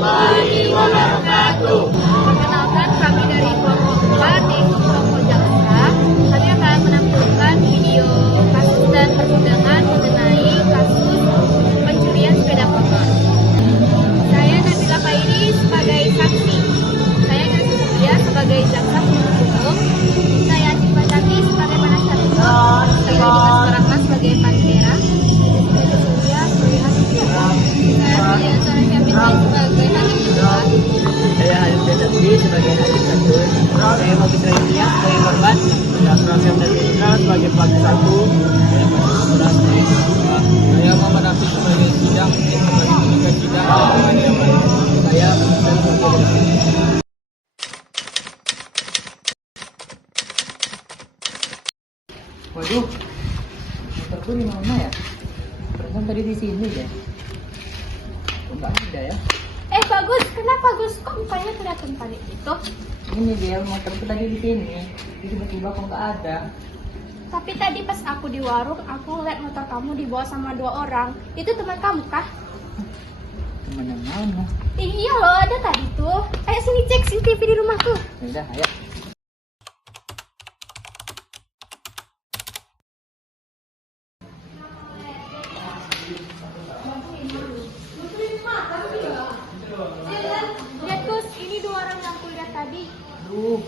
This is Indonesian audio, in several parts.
warahmatullahi wabarakatuh. Perkenalkan, kami dari kelompok 4 yaitu kelompok Jaksa. Kami akan menampilkan video kasus dan persidangan mengenai kasus pencurian sepeda motor. Saya Nabila Khairi sebagai saksi. Saya Nabila sebagai jaksa penuntut umum. Saya Siva Tati sebagai penasihat hukum. Saya Dimas Rahma sebagai pantera. Saya Surya sebagai hakim. Saya Surya Syafitri sebagai hakim kedua. Saya Halim Jasabdi sebagai hakim satu. Saya Mafitra Yulia sebagai korban. Saya Prasem dan Putra sebagai pelaku satu. Saya Muhammad Hafiz sebagai sidang sebagai penyidik sidang dan saya Waduh, motorku di mana ya? Perasaan tadi di sini deh. Kok nggak ada ya? Bagus, kenapa Gus? Kok mukanya kelihatan panik gitu? Ini dia motorku tadi di sini. Tiba-tiba kok nggak ada. Tapi tadi pas aku di warung, aku lihat motor kamu dibawa sama 2 orang. Itu teman kamu kah? Teman yang mana? Iya loh, ada tadi tuh. Ayo sini cek CCTV di rumahku. Udah, ayo. Lihat Gus, ini 2 orang yang aku lihat tadi. Duh,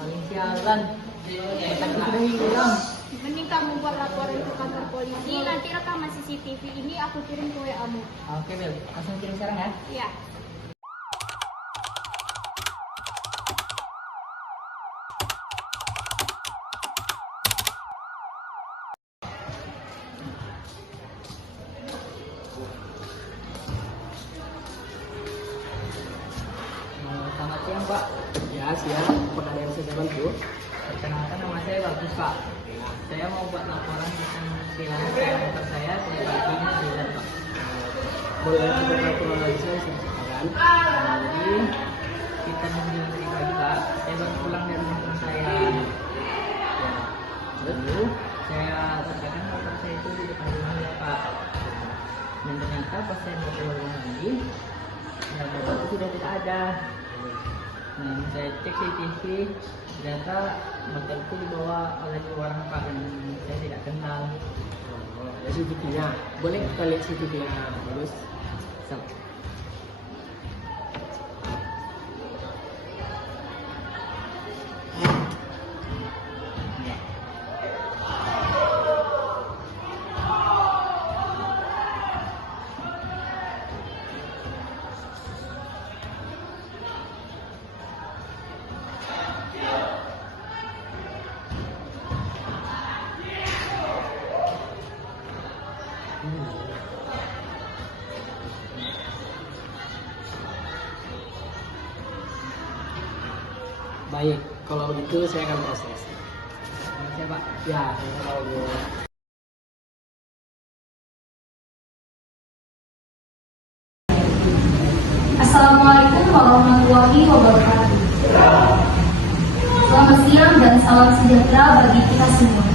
paling sialan. Tadi sudah hilang. Mending kamu buat laporan ke kantor polisi. Nanti rekaman CCTV ini aku kirim ke WA-mu. Oke, Bel. Langsung kirim sekarang ya. Iya. Selamat siang, Pak. Ya, siang. Apakah ada yang bisa saya bantu? Perkenalkan, nama saya Bagus, Pak. Saya mau buat laporan tentang kehilangan sepeda motor saya dari pagi ini hilang, Pak. Boleh kita laporan lagi saya silakan. Jadi kita menjelang pagi, Pak. Saya baru pulang dari rumah saya. Ya. Lalu saya katakan motor saya itu di depan rumah ya, Pak. Dan ternyata pas saya mau keluar rumah lagi, motor itu sudah tidak ada. Nah, saya cek CCTV, ternyata motorku dibawa oleh 2 orang Pak yang saya tidak kenal. Oh, ada CCTV-nya. Boleh kita lihat CCTV-nya, bagus. Baik, kalau begitu saya akan proses. Terima Pak. Ya, kalau Assalamualaikum warahmatullahi wabarakatuh. Selamat siang dan salam sejahtera bagi kita semua.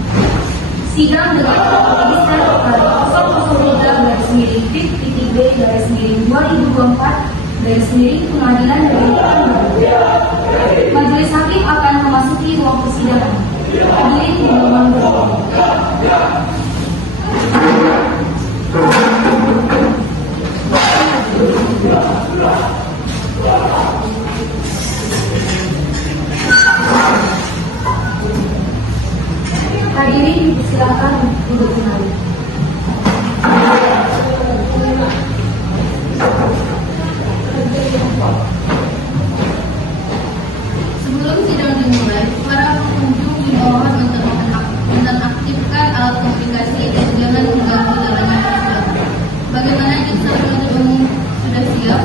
Sidang dengan menuliskan perkara 003/PIB/2024 Pengadilan Negeri Pekanbaru. Majelis hakim akan memasuki ruang persidangan. Hadirin dimohon berdiri. Hadirin silakan duduk kembali. Sebelum sidang dimulai, para pengunjung dimohon untuk menonaktifkan alat komunikasi dan jangan mengganggu jalannya persidangan. Bagaimana jaksa penuntut umum sudah siap?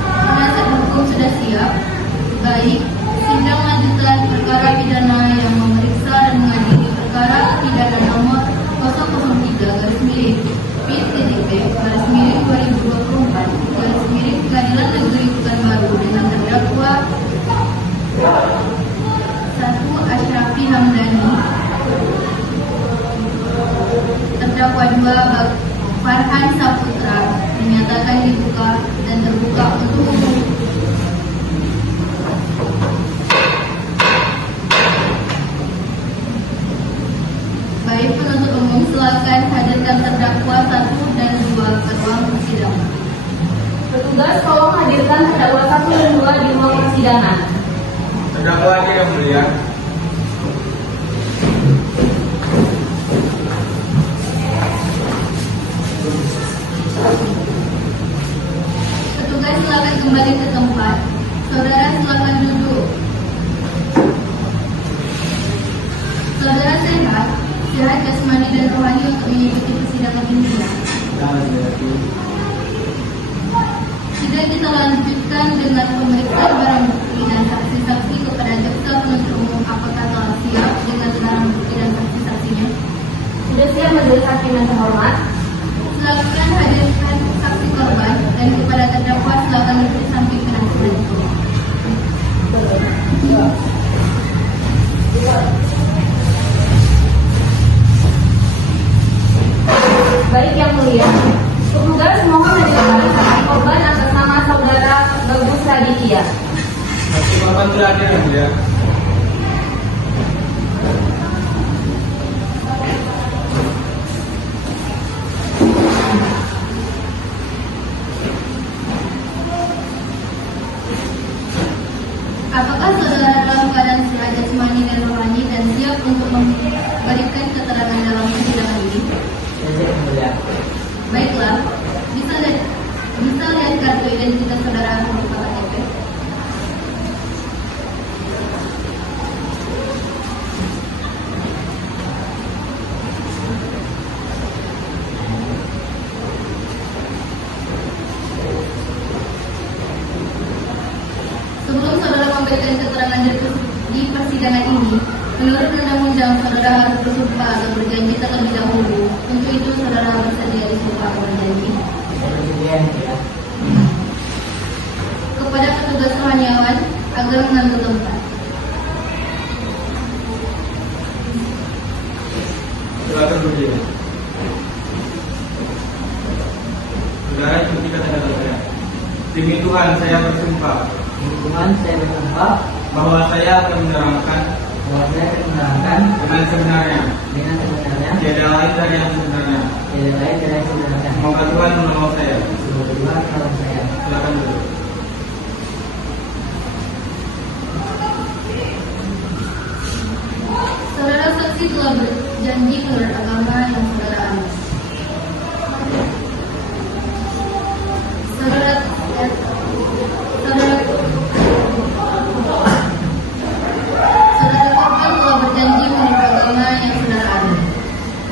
Penasihat hukum sudah siap? Baik. Sidang lanjutan perkara pidana yang memeriksa dan mengadili perkara pidana nomor 003/PIB/2024 Pengadilan Negeri Pekanbaru dengan terdakwa 1. Ashrafi Hamdani, terdakwa 2. Farhan Saputra dinyatakan Baik, penuntut umum silakan hadirkan terdakwa 1 dan 2 ke ruang persidangan. Petugas tolong hadirkan terdakwa 1 dan 2 di ruang persidangan. Terdakwa hadir yang mulia. Petugas silakan kembali ke tempat. Saudara silakan duduk. Saudara sehat jasmani dan rohani untuk mengikuti persidangan ini. Sudah kita lanjutkan dengan pemeriksaan barang bukti dan saksi-saksi kepada jaksa penuntut umum. Apakah telah siap dengan barang bukti dan saksi-saksinya? Sudah siap majelis hakim yang terhormat. Silakan hadirkan saksi korban dan kepada terdakwa silakan duduk samping kanan kiri. Baik yang mulia, petugas mohon mendengarkan saksi korban atas nama saudara Bagus Raditya. Saksi korban telah hadir yang mulia. Apakah saudara dalam keadaan sehat jasmani dan rohani dan siap untuk memberikan keterangan dalam persidangan ini? Yang mulia. Baiklah, bisa lihat kartu identitas saudara berupa KTP. Sebelum saudara memberikan keterangan di persidangan ini, menurut undang-undang saudara harus bersumpah atau berjanji terlebih dahulu. Untuk itu saudara harus bersedia disumpah atau berjanji. Kepada petugas rohaniawan agar mengambil tempat. Silakan berdiri. Saudara ikuti kata-kata saya. Demi Tuhan saya bersumpah Tuhan, saya bersumpah bahwa saya akan menerangkan bahwa saya akan menerangkan dengan sebenarnya, tiada lain dari yang sebenarnya. Semoga Tuhan menolong saya. Semoga Tuhan menolong saya. Silakan duduk. Saudara saksi telah berjanji menurut agama yang saudara anut. Saudara korban telah berjanji menurut agama yang saudara anut.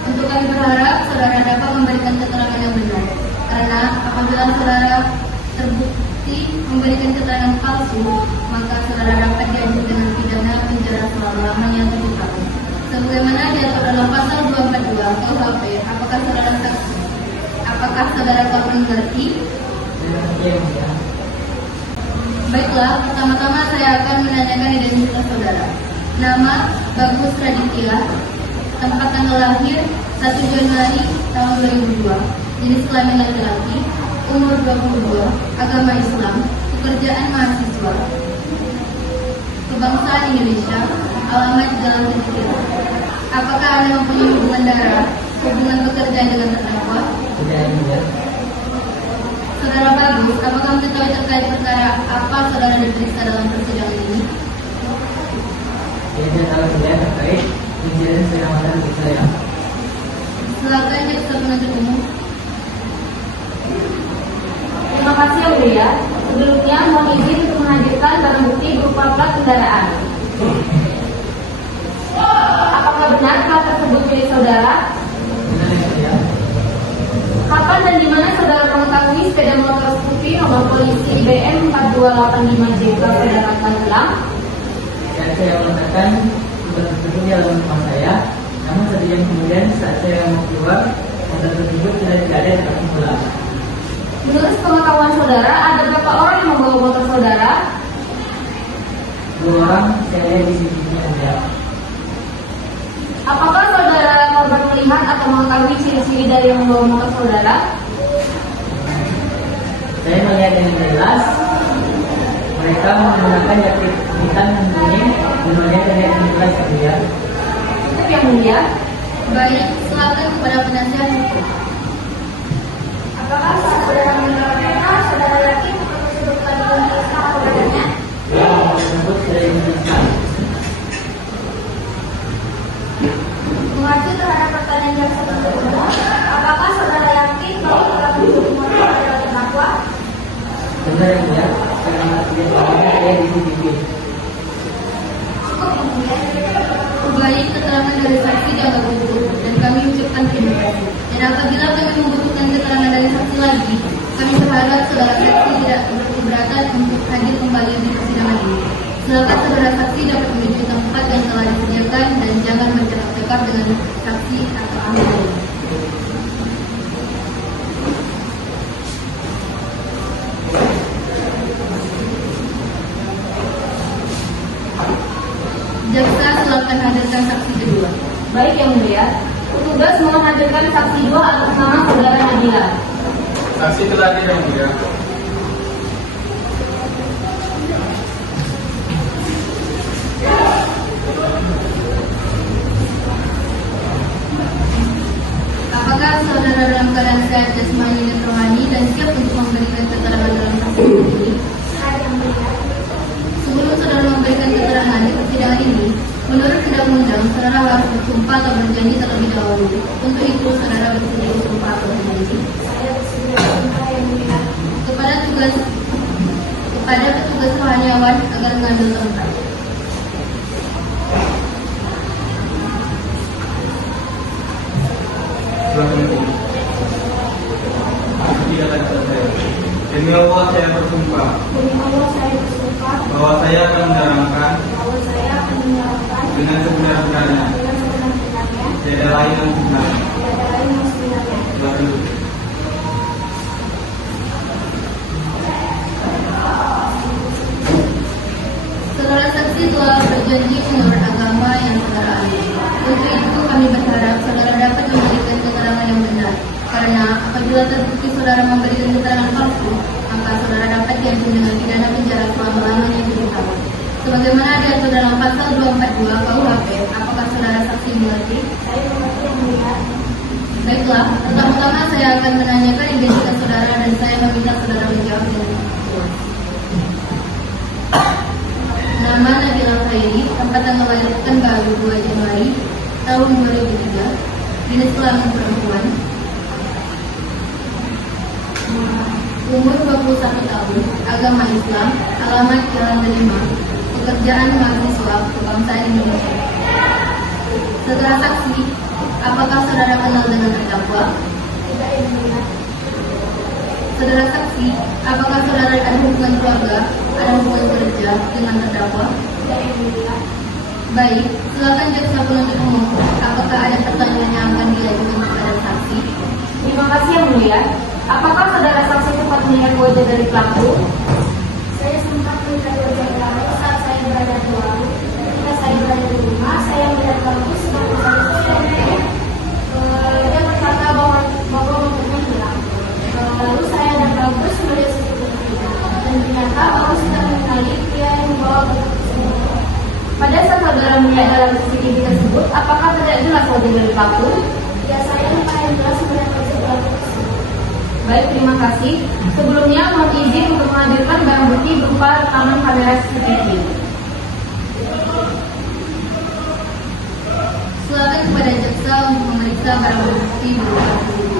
Untuk kami berharap saudara dapat memberikan keterangan yang benar. Karena apabila saudara terbukti memberikan keterangan palsu, maka saudara dapat diancam dengan pidana penjara selama-lamanya 7 tahun. Sebagaimana diatur dalam pasal 242 KUHP, apakah saudara korban mengerti? Baiklah, pertama-tama saya akan menanyakan identitas saudara. Nama Bagus Raditya, tempat tanggal lahir 1 Januari tahun 2002, jenis kelamin laki-laki, umur 22, agama Islam, pekerjaan mahasiswa, kebangsaan Indonesia, alamat Jalan Kecil. Apakah Anda mempunyai hubungan darah, hubungan pekerjaan dengan terdakwa? Tidak. Saudara Bagus, apakah mengetahui terkait perkara apa saudara diperiksa dalam persidangan ini? Saya tahu sudah terkait kejadian keselamatan saya. Silakan jaksa penuntut umum. Terima kasih yang mulia. Sebelumnya mohon izin untuk menghadirkan barang bukti berupa plat kendaraan. Apakah benar plat tersebut milik saudara? Benar yang mulia. Kapan dan di mana saudara mengetahui sepeda motor Scoopy nomor polisi IBM 4285JK saudara tenggelam? Dan saya mengatakan motor tersebut di dalam rumah saya. Namun 1 jam kemudian saat saya mau keluar, motor tersebut sudah tidak ada di dalam pulang. Menurut pengetahuan saudara, ada berapa orang yang membawa motor saudara? 2 orang saya lihat di sisinya saja. Apakah saudara korban melihat atau mengetahui ciri-ciri dari yang membawa motor saudara? Saya melihat dengan jelas mereka menggunakan jaket hitam dan kuning dan melihat dengan jelas dia. Cukup yang mulia. Baik, silakan kepada penasihat hukum. Apakah saudara menerangkan saudara yakin untuk disebutkan penjelasan kepadanya? Ya, tersebut sudah dijelaskan. Mengacu terhadap pertanyaan jaksa penuntut umum, apakah saudara yakin bahwa telah memberi motif pada terdakwa? Benar yang mulia, karena tidak ada di CCTV. Cukup yang mulia. Baik, keterangan dari saksi dianggap cukup dan kami ucapkan terima kasih. Dan apabila kami membutuhkan keterangan dari saksi lagi, kami berharap saudara saksi tidak berkeberatan untuk hadir kembali di persidangan ini. Silakan saudara saksi dapat menuju tempat yang telah disediakan dan jangan bercakap-cakap dengan saksi atau ahli lain. Jaksa, silakan hadirkan saksi kedua. Baik yang mulia, petugas mohon hadirkan saksi 2 atas nama saudara Nadila. Saksi telah hadir yang mulia. Apakah saudara dalam keadaan sehat jasmani dan rohani dan siap untuk memberikan keterangan dalam kasus ini? Sebelum saudara memberikan keterangan di persidangan ini, menurut undang-undang, saudara harus bersumpah atau berjanji terlebih dahulu. Untuk itu, saudara bersedia bersumpah atau berjanji? Kepada petugas rohaniawan agar mengambil tempat. Tidak selesai. Demi Allah saya bersumpah Demi Allah saya bersumpah bahwa saya akan menerangkan bahwa saya akan menyerahkan dengan sebenar-benarnya dengan sebenar-benarnya tiada lain yang benar. tiada lain yang sebenarnya. Lalu Saudara saksi telah berjanji menurut agama yang saudara anut. Untuk itu kami berharap saudara dapat memberikan keterangan yang benar. Karena apabila terbukti saudara memberikan keterangan palsu, maka saudara dapat diancam dengan pidana penjara selama-lamanya 7 tahun. Sebagaimana diatur dalam pasal 242 KUHP, apakah saudara saksi mengerti? Saya mengerti yang mulia. Baiklah, pertama-tama saya akan menanyakan identitas saudara dan saya meminta saudara menjawab dengan puas. Nama Nabila Khairi, tempat tanggal lahir tanggal 2 Januari tahun 2003, jenis kelamin perempuan, umur 21 tahun, agama Islam, alamat Jalan Delima, pekerjaan mahasiswa kebangsaan Indonesia. Saudara saksi, apakah saudara kenal dengan terdakwa? Tidak yang mulia. Saudara saksi, apakah saudara ada hubungan keluarga, ada hubungan kerja dengan terdakwa? Tidak yang mulia. Baik, silakan jaksa penuntut umum. Apakah ada pertanyaan yang akan diajukan kepada saksi? Terima kasih yang mulia. Apakah saudara saksi sempat melihat wajah dari pelaku? Saya sempat melihat wajah pelaku saat saya berada di luar. Ketika saya berada di rumah, saya melihat pelaku sedang berada. Dia berkata bahwa motornya hilang. Lalu saya dan Bagus melihat CCTV dan ternyata Bagus sedang mengenali pria yang membawa motor tersebut. Pada saat saudara melihat dalam CCTV tersebut, apakah tidak jelas wajah dari pelaku? Ya, saya yang jelas melihat wajah pelaku tersebut. Baik, terima kasih. Sebelumnya mohon izin untuk menghadirkan barang bukti berupa rekaman kamera CCTV. Silakan kepada jaksa untuk memeriksa barang bukti berupa CCTV.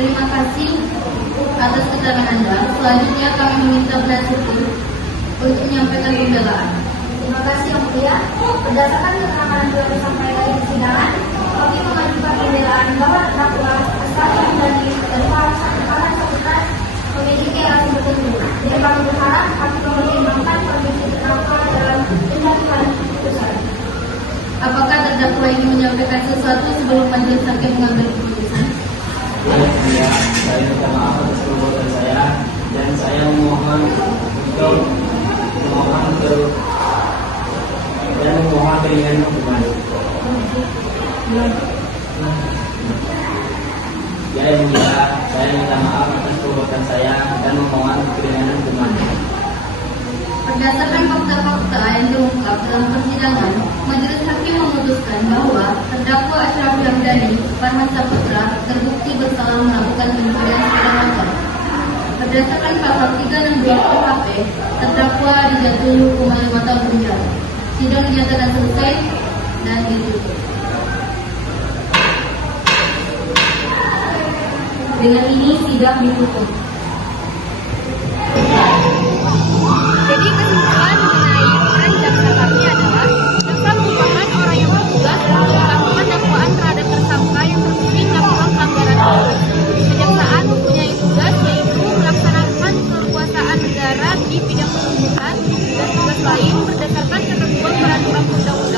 Terima kasih atas keterangan Anda. Selanjutnya kami meminta penasihat hukum untuk menyampaikan pembelaan. Terima kasih yang mulia. Berdasarkan keterangan yang telah disampaikan di persidangan, kami mengajukan pembelaan bahwa terdakwa Astari dari para fakultas memiliki alasan tertentu. Dan kami berharap kami mempertimbangkan kondisi terdakwa dalam penjatuhan keputusan. Apakah terdakwa ini menyampaikan sesuatu sebelum majelis hakim mengambil keputusan? Ya, saya minta maaf atas perbuatan saya dan saya memohon keringanan hukuman. Ya, yang mulia, saya minta maaf atas perbuatan saya dan memohon keringanan hukuman. Berdasarkan fakta-fakta yang diungkap dalam persidangan, majelis hakim memutuskan bahwa terdakwa Ashrafil Hamdani, Farhan Saputra, terbukti bersalah melakukan pencurian sepeda motor. Berdasarkan pasal 362 KUHP, terdakwa dijatuhi hukuman 5 tahun penjara. Sidang dinyatakan selesai dan ditutup. Dengan ini sidang ditutup. Jadi kesimpulan mengenai peran jaksa kami adalah jaksa merupakan orang yang bertugas untuk melakukan dakwaan terhadap tersangka yang terbukti melakukan pelanggaran hukum. Kejaksaan mempunyai tugas yaitu melaksanakan kekuasaan negara di bidang penuntutan dan tugas lain berdasarkan ketentuan peraturan undang-undang